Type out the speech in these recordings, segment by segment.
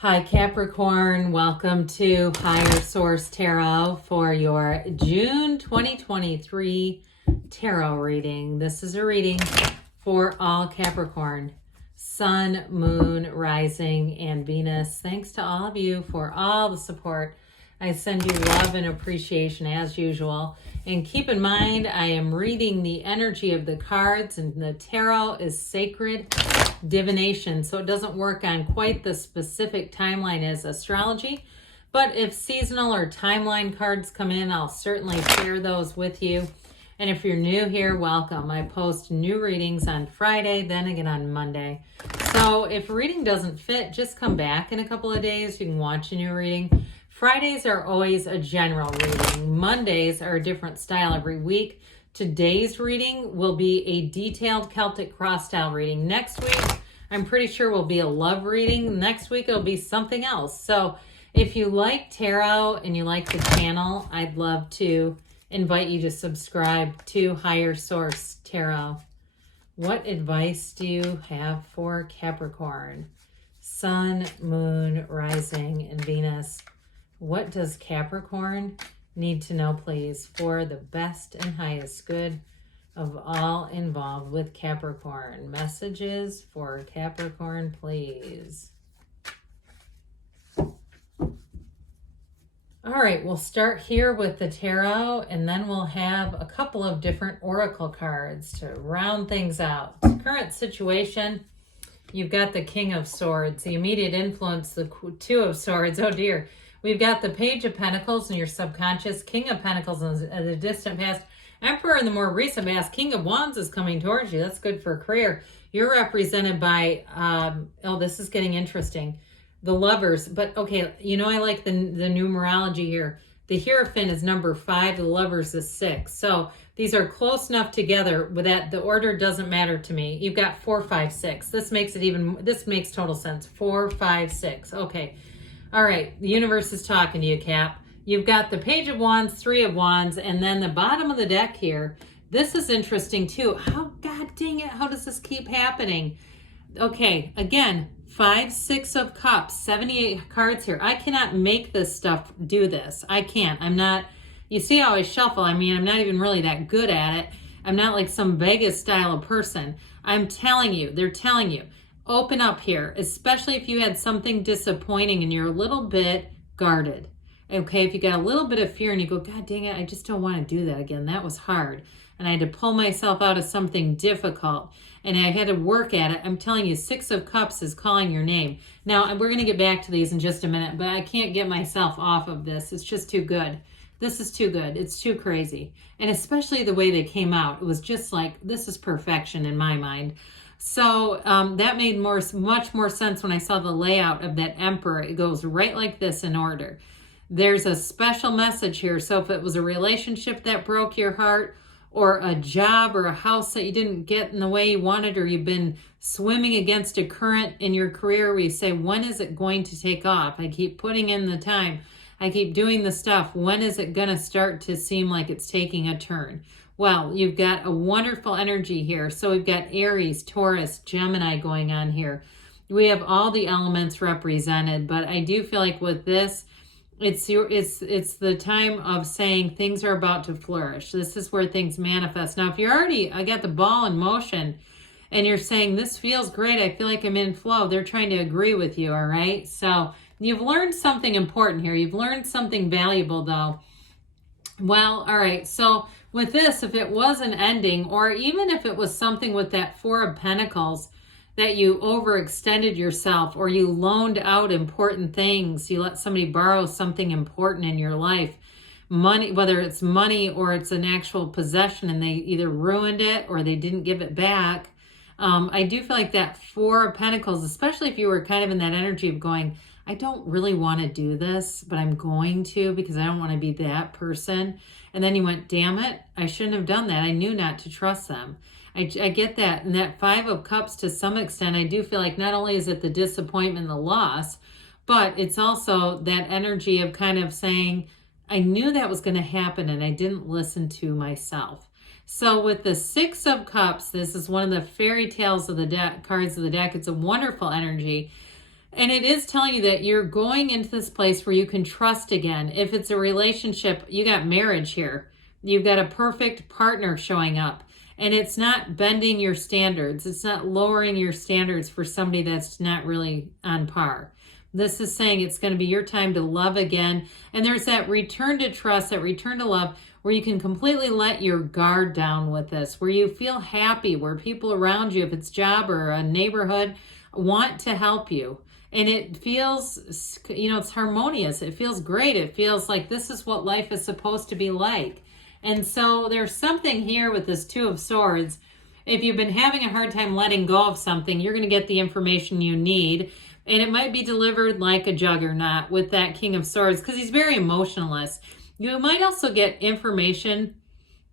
Hi Capricorn, welcome to Higher Source Tarot for your June 2023 tarot reading. This is a reading for all Capricorn, Sun, Moon, Rising, and Venus. Thanks to all of you for all the support. I send you love and appreciation as usual. And keep in mind, I am reading the energy of the cards, and the tarot is sacred divination, so it doesn't work on quite the specific timeline as astrology. But if seasonal or timeline cards come in, I'll certainly share those with you. And if you're new here, welcome. I post new readings on Friday, then again on Monday. So if a reading doesn't fit, just come back in a couple of days. You can watch a new reading. Fridays are always a general reading. Mondays are a different style every week. Today's reading will be a detailed Celtic cross style reading. Next week, I'm pretty sure will be a love reading. Next week, it'll be something else. So if you like tarot and you like the channel, I'd love to invite you to subscribe to Higher Source Tarot. What advice do you have for Capricorn? Sun, Moon, Rising, and Venus. What does Capricorn need to know, please, for the best and highest good of all involved with Capricorn? Messages for Capricorn, please. All right, we'll start here with the tarot, and then we'll have a couple of different oracle cards to round things out. Current situation, you've got the King of Swords, the immediate influence, the Two of Swords. Oh dear. We've got the Page of Pentacles in your subconscious, King of Pentacles in the distant past, Emperor in the more recent past, King of Wands is coming towards you. That's good for a career. You're represented by, this is getting interesting, the Lovers. But okay, I like the numerology here. The Hierophant is number 5, the Lovers is 6. So these are close enough together that the order doesn't matter to me. You've got 4, 5, 6. This makes total sense. 4, 5, 6. Okay. All right, the universe is talking to you, Cap. You've got the Page of Wands, 3 of Wands, and then the bottom of the deck here. This is interesting too. God dang it, how does this keep happening? Okay, again, 5, 6 of Cups, 78 cards here. I cannot make this stuff do this. I can't. I'm not, you see how I shuffle? I mean, I'm not even really that good at it. I'm not like some Vegas style of person. I'm telling you, they're telling you. Open up here, especially if you had something disappointing and you're a little bit guarded. Okay, if you got a little bit of fear and you go, God dang it, I just don't want to do that again. That was hard. And I had to pull myself out of something difficult. And I had to work at it. I'm telling you, 6 of Cups is calling your name. Now, we're going to get back to these in just a minute, but I can't get myself off of this. It's just too good. This is too good. It's too crazy. And especially the way they came out. It was just like, this is perfection in my mind. So that made much more sense when I saw the layout of that Emperor. It goes right like this in order. There's a special message here. So if it was a relationship that broke your heart, or a job or a house that you didn't get in the way you wanted, or you've been swimming against a current in your career where you say, when is it going to take off? I keep putting in the time. I keep doing the stuff. When is it going to start to seem like it's taking a turn? Well, you've got a wonderful energy here. So we've got Aries, Taurus, Gemini going on here. We have all the elements represented, but I do feel like with this, it's the time of saying things are about to flourish. This is where things manifest. Now, if you're I got the ball in motion and you're saying, this feels great, I feel like I'm in flow, they're trying to agree with you, all right? So you've learned something important here. You've learned something valuable, though. Well, all right, so with this, if it was an ending, or even if it was something with that 4 of Pentacles, that you overextended yourself, or you loaned out important things, you let somebody borrow something important in your life, money, whether it's money or it's an actual possession, and they either ruined it or they didn't give it back. I do feel like that 4 of Pentacles, especially if you were kind of in that energy of going, I don't really want to do this, but I'm going to because I don't want to be that person. And then you went, damn it, I shouldn't have done that. I knew not to trust them. I get that. And that 5 of Cups, to some extent, I do feel like not only is it the disappointment, the loss, but it's also that energy of kind of saying, I knew that was going to happen and I didn't listen to myself. So with the 6 of Cups, this is one of the fairy tales of the deck, cards of the deck. It's a wonderful energy. And it is telling you that you're going into this place where you can trust again. If it's a relationship, you got marriage here. You've got a perfect partner showing up. And it's not bending your standards. It's not lowering your standards for somebody that's not really on par. This is saying it's going to be your time to love again. And there's that return to trust, that return to love, where you can completely let your guard down with this, where you feel happy, where people around you, if it's job or a neighborhood, want to help you. And it feels, you know, it's harmonious. It feels great. It feels like this is what life is supposed to be like. And so there's something here with this Two of Swords. If you've been having a hard time letting go of something, you're going to get the information you need. And it might be delivered like a juggernaut with that King of Swords, because he's very emotionless. You might also get information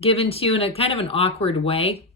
given to you in a kind of an awkward way,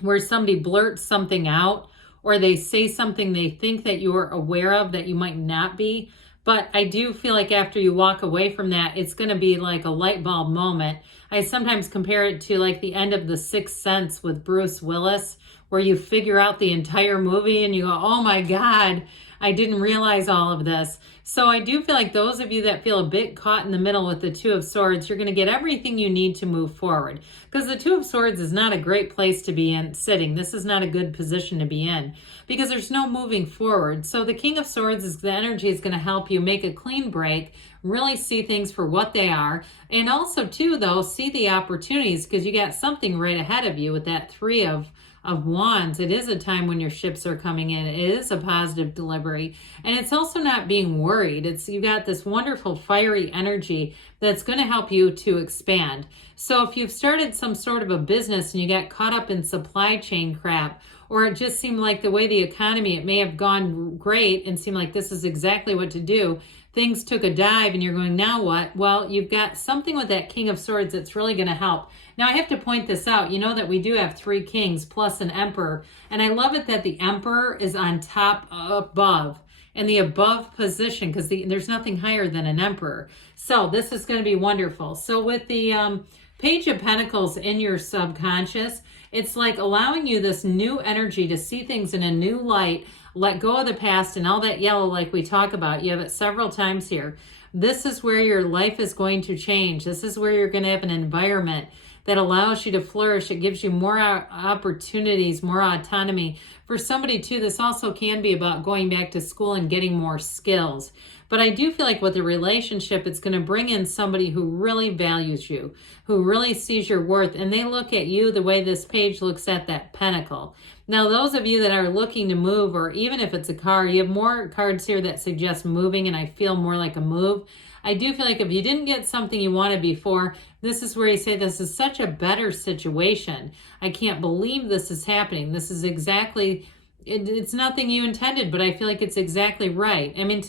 where somebody blurts something out, or they say something they think that you're aware of that you might not be. But I do feel like after you walk away from that, it's going to be like a light bulb moment. I sometimes compare it to like the end of The Sixth Sense with Bruce Willis, where you figure out the entire movie and you go, oh my God, I didn't realize all of this. So I do feel like those of you that feel a bit caught in the middle with the Two of Swords, you're going to get everything you need to move forward. Because the Two of Swords is not a great place to be in sitting. This is not a good position to be in, because there's no moving forward. So the King of Swords, is the energy is going to help you make a clean break, really see things for what they are. And also too, though, see the opportunities, because you got something right ahead of you with that Three of Wands. It is a time when your ships are coming in. It is a positive delivery. And it's also not being worried. You got this wonderful fiery energy that's going to help you to expand. So if you've started some sort of a business and you got caught up in supply chain crap, or it just seemed like the way the economy, it may have gone great and seemed like this is exactly what to do, things took a dive and you're going, now what? Well, you've got something with that King of Swords that's really going to help. Now, I have to point this out. You know that we do have 3 kings plus an emperor. And I love it that the emperor is on top above, in the above position, because there's nothing higher than an emperor. So this is going to be wonderful. So with the Page of Pentacles in your subconscious, it's like allowing you this new energy to see things in a new light, let go of the past and all that yellow like we talk about. You have it several times here. This is where your life is going to change. This is where you're going to have an environment that allows you to flourish. It gives you more opportunities, more autonomy. For somebody too, this also can be about going back to school and getting more skills. But I do feel like with the relationship, it's going to bring in somebody who really values you, who really sees your worth, and they look at you the way this page looks at that pentacle. Now, those of you that are looking to move, or even if it's a car, you have more cards here that suggest moving, and I feel more like a move. I do feel like if you didn't get something you wanted before, this is where you say, this is such a better situation. I can't believe this is happening. This is exactly, it's nothing you intended, but I feel like it's exactly right. I mean,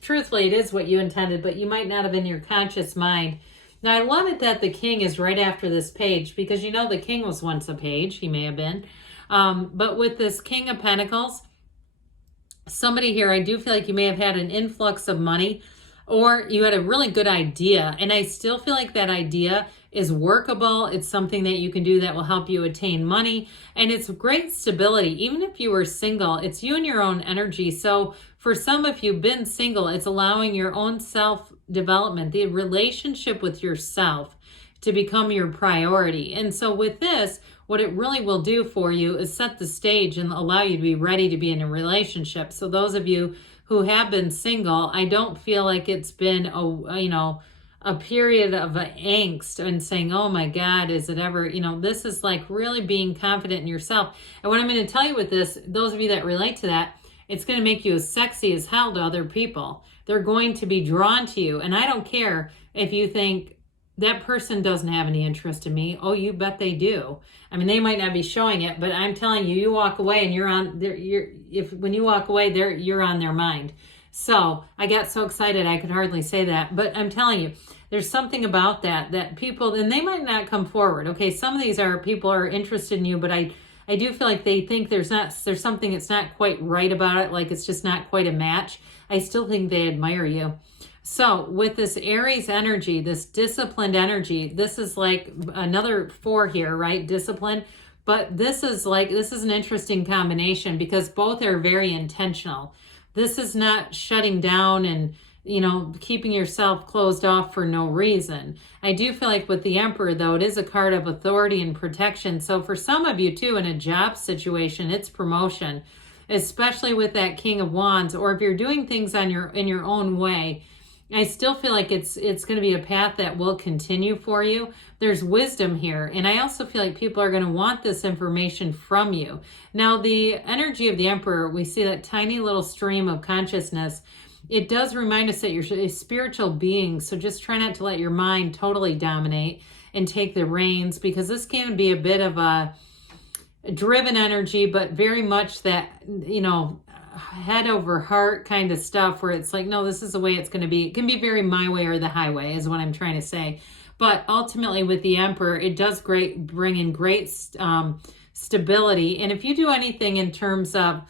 truthfully, it is what you intended, but you might not have in your conscious mind. Now, I love it that the king is right after this page, because you know the king was once a page. He may have been. But with this King of Pentacles, somebody here, I do feel like you may have had an influx of money, or you had a really good idea. And I still feel like that idea is workable. It's something that you can do that will help you attain money. And it's great stability. Even if you were single, it's you and your own energy. So for some, if you've been single, it's allowing your own self-development, the relationship with yourself, to become your priority. And so with this, what it really will do for you is set the stage and allow you to be ready to be in a relationship. So those of you who have been single, I don't feel like it's been a period of angst and saying, oh my God, is it ever, this is like really being confident in yourself. And what I'm going to tell you with this, those of you that relate to that, it's going to make you as sexy as hell to other people. They're going to be drawn to you. And I don't care if you think that person doesn't have any interest in me. Oh, you bet they do. I mean, they might not be showing it, but I'm telling you, you walk away and when you walk away, you're on their mind. So I got so excited I could hardly say that, but I'm telling you, there's something about that people, and they might not come forward. Okay, some of these people are interested in you, but I do feel like they think there's something that's not quite right about it, like it's just not quite a match. I still think they admire you. So with this Aries energy, this disciplined energy, this is like another 4 here, right? Discipline. But this is an interesting combination because both are very intentional. This is not shutting down and, you know, keeping yourself closed off for no reason. I do feel like with the Emperor, though, it is a card of authority and protection. So for some of you, too, in a job situation, it's promotion, especially with that King of Wands. Or if you're doing things on in your own way, I still feel like it's going to be a path that will continue for you. There's wisdom here. And I also feel like people are going to want this information from you. Now, the energy of the Emperor, we see that tiny little stream of consciousness. It does remind us that you're a spiritual being. So just try not to let your mind totally dominate and take the reins, because this can be a bit of a driven energy, but very much that, you know, head over heart kind of stuff where it's like, no, this is the way it's going to be. It can be very my way or the highway is what I'm trying to say. But ultimately with the Emperor, it does bring in great stability. And if you do anything in terms of,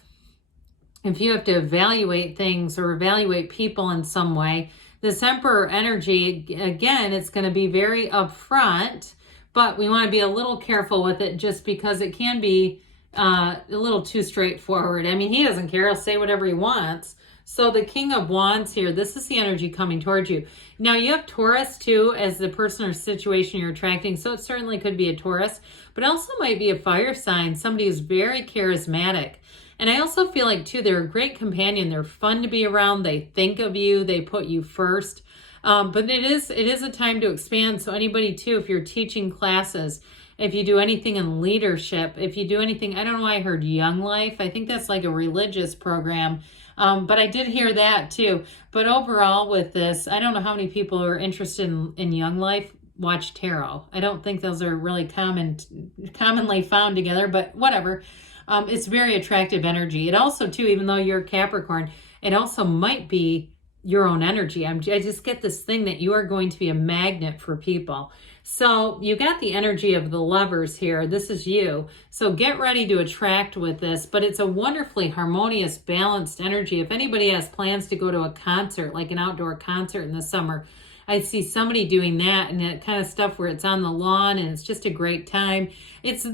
if you have to evaluate things or evaluate people in some way, this Emperor energy, again, it's going to be very upfront, but we want to be a little careful with it just because it can be a little too straightforward. I mean, he doesn't care. He'll say whatever he wants. So the King of Wands here, this is the energy coming towards you. Now you have Taurus too as the person or situation you're attracting. So it certainly could be a Taurus, but also might be a fire sign. Somebody who's very charismatic. And I also feel like too, they're a great companion. They're fun to be around. They think of you. They put you first. But it is a time to expand. So anybody too, if you're teaching classes, if you do anything in leadership, if you do anything, I don't know why I heard Young Life. I think that's like a religious program. But I did hear that too. But overall with this, I don't know how many people are interested in Young Life watch tarot. I don't think those are really commonly found together, but whatever. It's very attractive energy. It also too, even though you're Capricorn, it also might be your own energy. I just get this thing that you are going to be a magnet for people. So you got the energy of the Lovers here. This is you. So get ready to attract with this, but it's a wonderfully harmonious, balanced energy. If anybody has plans to go to a concert, like an outdoor concert in the summer, I see somebody doing that and that kind of stuff where it's on the lawn and it's just a great time. It's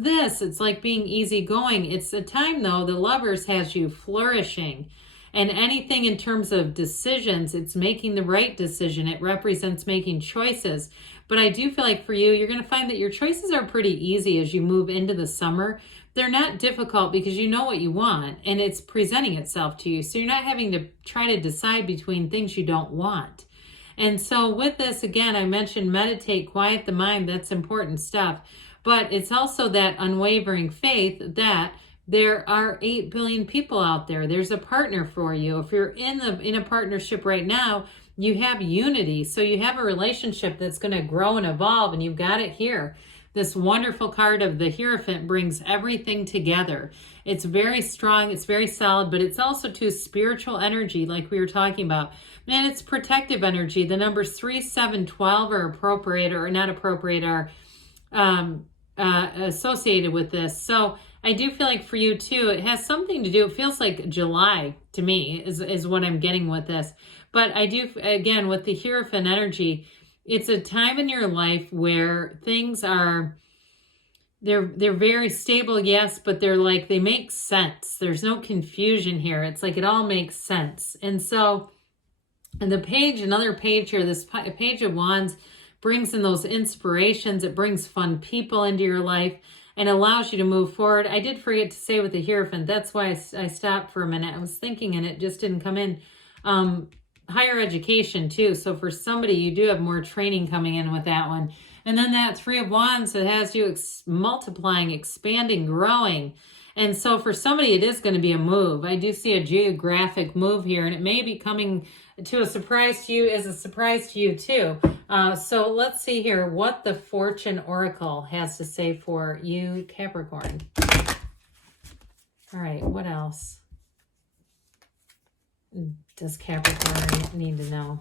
like being easygoing. It's a time though, the Lovers has you flourishing. And anything in terms of decisions, it's making the right decision. It represents making choices. But I do feel like for you, you're going to find that your choices are pretty easy as you move into the summer. They're not difficult because you know what you want and it's presenting itself to you. So you're not having to try to decide between things you don't want. And so with this, again, I mentioned meditate, quiet the mind. That's important stuff. But it's also that unwavering faith that there are 8 billion people out there. There's a partner for you. If you're in a partnership right now, you have unity. So you have a relationship that's going to grow and evolve, and you've got it here. This wonderful card of the Hierophant brings everything together. It's very strong, it's very solid, but it's also too spiritual energy like we were talking about. Man, it's protective energy. The numbers 3, 7, 12 are appropriate or not appropriate, are associated with this. So I do feel like for you too, it has something to do, it feels like July to me is what I'm getting with this. But I do, again, with the Hierophant energy, it's a time in your life where things are, they're very stable, yes, but they make sense. There's no confusion here. It's like it all makes sense. And so, and the page, another page here, this Page of Wands brings in those inspirations. It brings fun people into your life and allows you to move forward. I did forget to say with the Hierophant, that's why I stopped for a minute. I was thinking and it just didn't come in. Higher education too. So for somebody, you do have more training coming in with that one. And then that 3 of Wands that has you multiplying, expanding, growing. And so for somebody, it is going to be a move. I do see a geographic move here, and it may be coming to a surprise to you, as a surprise to you too. So let's see here what the Fortune Oracle has to say for you, Capricorn. All right, what else does Capricorn need to know?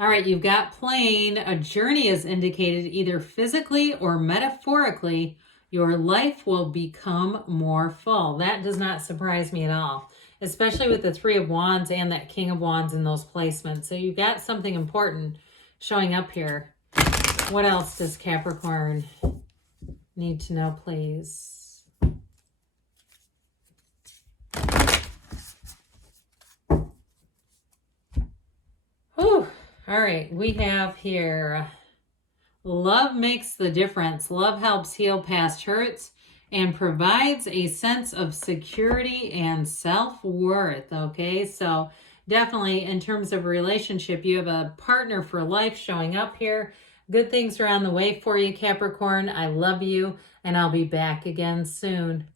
All right, you've got plain. A journey is indicated either physically or metaphorically. Your life will become more full. That does not surprise me at all, especially with the 3 of Wands and that King of Wands in those placements. So you've got something important showing up here. What else does Capricorn need to know, please? Whew. All right, we have here, love makes the difference. Love helps heal past hurts and provides a sense of security and self-worth. Okay, so definitely in terms of a relationship, you have a partner for life showing up here. Good things are on the way for you, Capricorn. I love you, and I'll be back again soon.